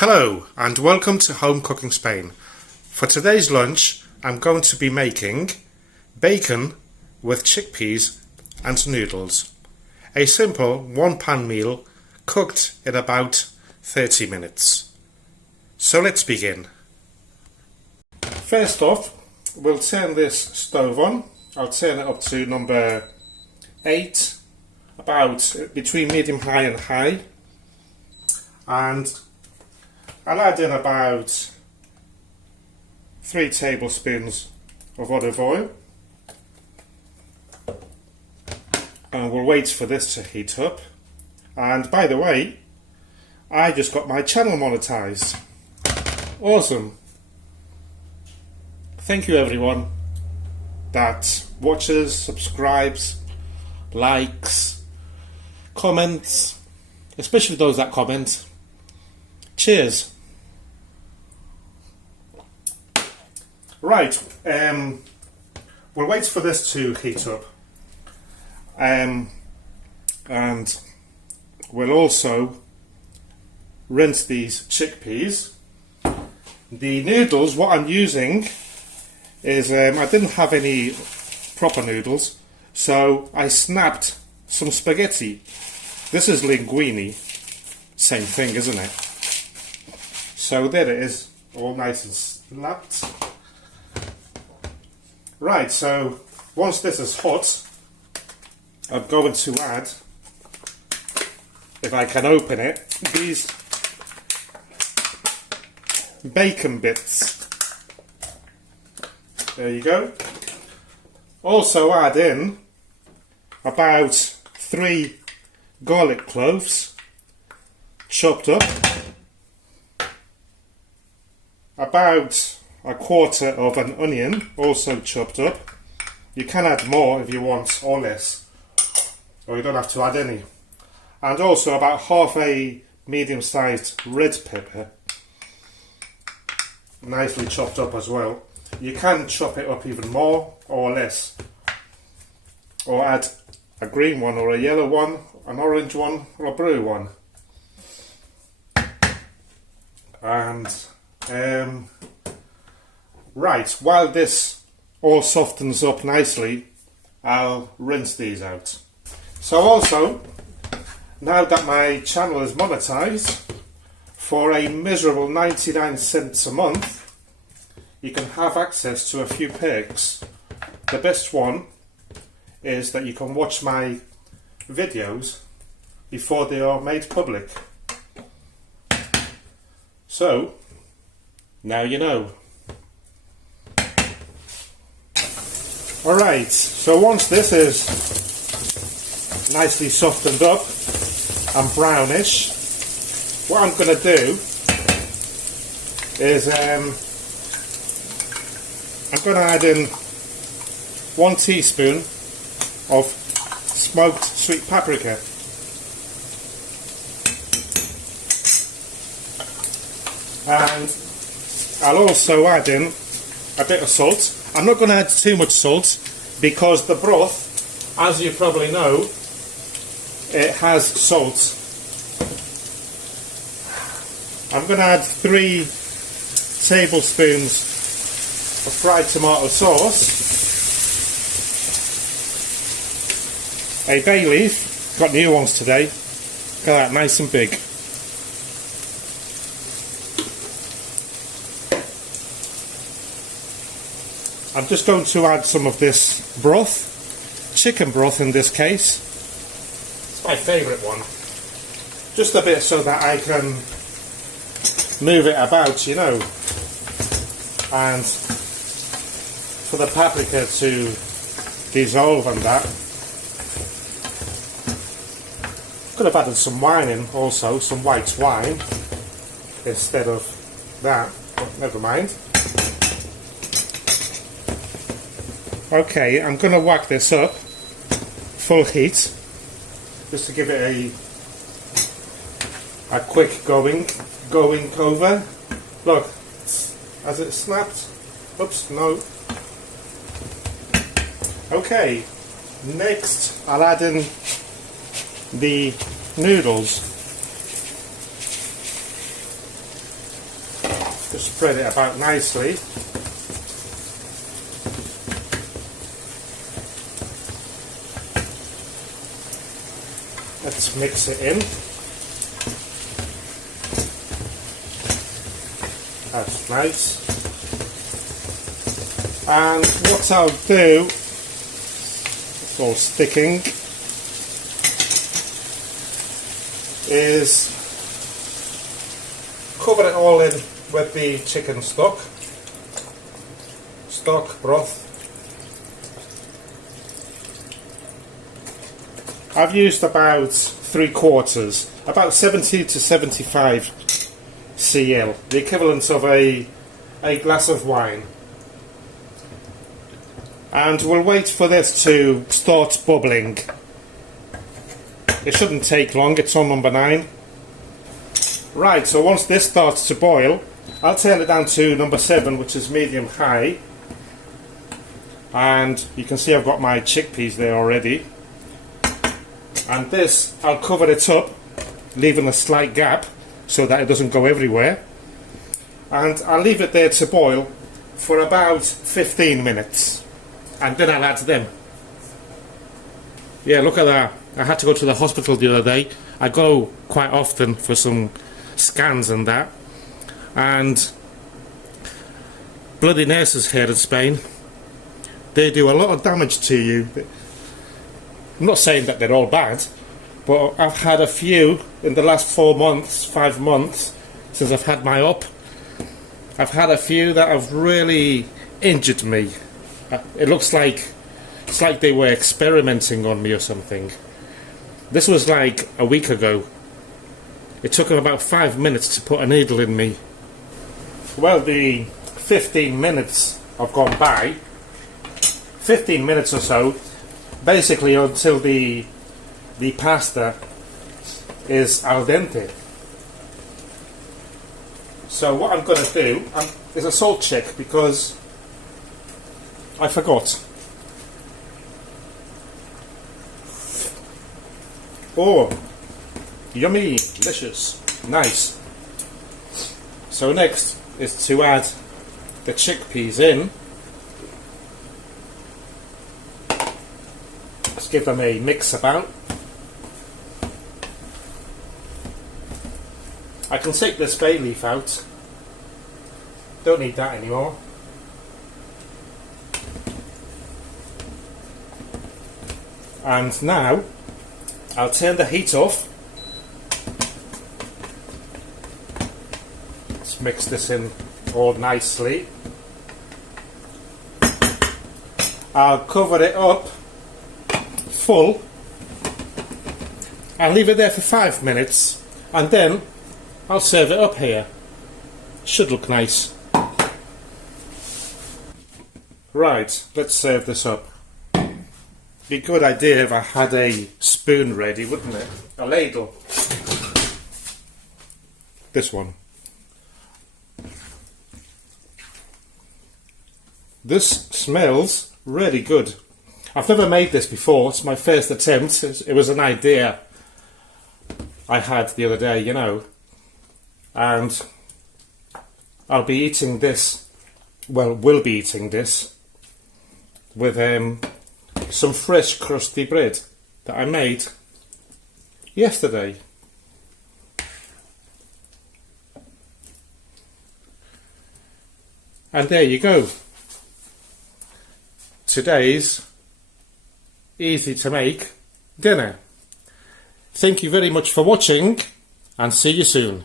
Hello and welcome to Home Cooking Spain. For today's lunch I'm going to be making bacon with chickpeas and noodles. A simple one-pan meal cooked in about 30 minutes. So let's begin. First off, we'll turn this stove on. I'll turn it up to number 8, about between medium high and high, and I'll add in about 3 tablespoons of olive oil, and we'll wait for this to heat up. And by the way, I just got my channel monetized. Awesome. Thank you everyone that watches, subscribes, likes, comments, especially those that comment. Cheers. Right, we'll wait for this to heat up, and we'll also rinse these chickpeas. The noodles, what I'm using is, I didn't have any proper noodles, so I snapped some spaghetti. This is linguine, same thing, isn't it? So there it is, all nice and snapped. Right, so once this is hot, I'm going to add, if I can open it, these bacon bits. There you go. Also add in about 3 garlic cloves, chopped up, about a quarter of an onion, also chopped up. You can add more if you want, or less, or you don't have to add any. And also about half a medium-sized red pepper, nicely chopped up as well. You can chop it up even more or less, or add a green one or a yellow one, an orange one or a blue one. And right, while this all softens up nicely, I'll rinse these out. So also, now that my channel is monetized, for a miserable 99 cents a month, you can have access to a few perks. The best one is that you can watch my videos before they are made public. So, now you know. Alright, so once this is nicely softened up and brownish, what I'm going to do is I'm going to add in 1 teaspoon of smoked sweet paprika. And I'll also add in a bit of salt. I'm not going to add too much salt because the broth, as you probably know, it has salt. I'm going to add 3 tablespoons of fried tomato sauce, a bay leaf, got new ones today, look at that, nice and big. I'm just going to add some of this broth, chicken broth in this case. It's my favourite one. Just a bit so that I can move it about, you know, and for the paprika to dissolve and that. Could have added some wine in also, some white wine instead of that, but never mind. Okay, I'm going to whack this up full heat just to give it a quick going over. Look, has it snapped? Oops, no. Okay, next I'll add in the noodles. Just spread it about nicely. Let's mix it in. That's nice. And what I'll do, it's all sticking, is cover it all in with the chicken stock broth. I've used about 3/4, about 70 to 75 cl, the equivalent of a glass of wine. And we'll wait for this to start bubbling. It shouldn't take long, it's on number 9. Right, so once this starts to boil, I'll turn it down to number 7, which is medium high. And you can see I've got my chickpeas there already. And this, I'll cover it up, leaving a slight gap so that it doesn't go everywhere. And I'll leave it there to boil for about 15 minutes. And then I'll add them. Yeah, look at that. I had to go to the hospital the other day. I go quite often for some scans and that. And bloody nurses here in Spain, they do a lot of damage to you. I'm not saying that they're all bad, but I've had a few in the last 4 months, 5 months, since I've had my op. I've had a few that have really injured me. It looks like it's like they were experimenting on me or something. This was like a week ago. It took them about 5 minutes to put a needle in me. Well, the 15 minutes have gone by. 15 minutes or so, basically until the pasta is al dente. So what I'm going to do is a salt check, because I forgot. Oh, yummy, delicious, nice. So next is to add the chickpeas in. Let's give them a mix about. I can take this bay leaf out. Don't need that anymore. And now I'll turn the heat off. Let's mix this in all nicely. I'll cover it up full and leave it there for 5 minutes, and then I'll serve it up here. Should look nice. Right, let's serve this up. Be a good idea if I had a spoon ready, wouldn't it? A ladle. This one. This smells really good. I've never made this before, it's my first attempt. It was an idea I had the other day, you know. And I'll be eating this, well, will be eating this with some fresh crusty bread that I made yesterday. And there you go. Today's easy to make dinner. Thank you very much for watching, and see you soon.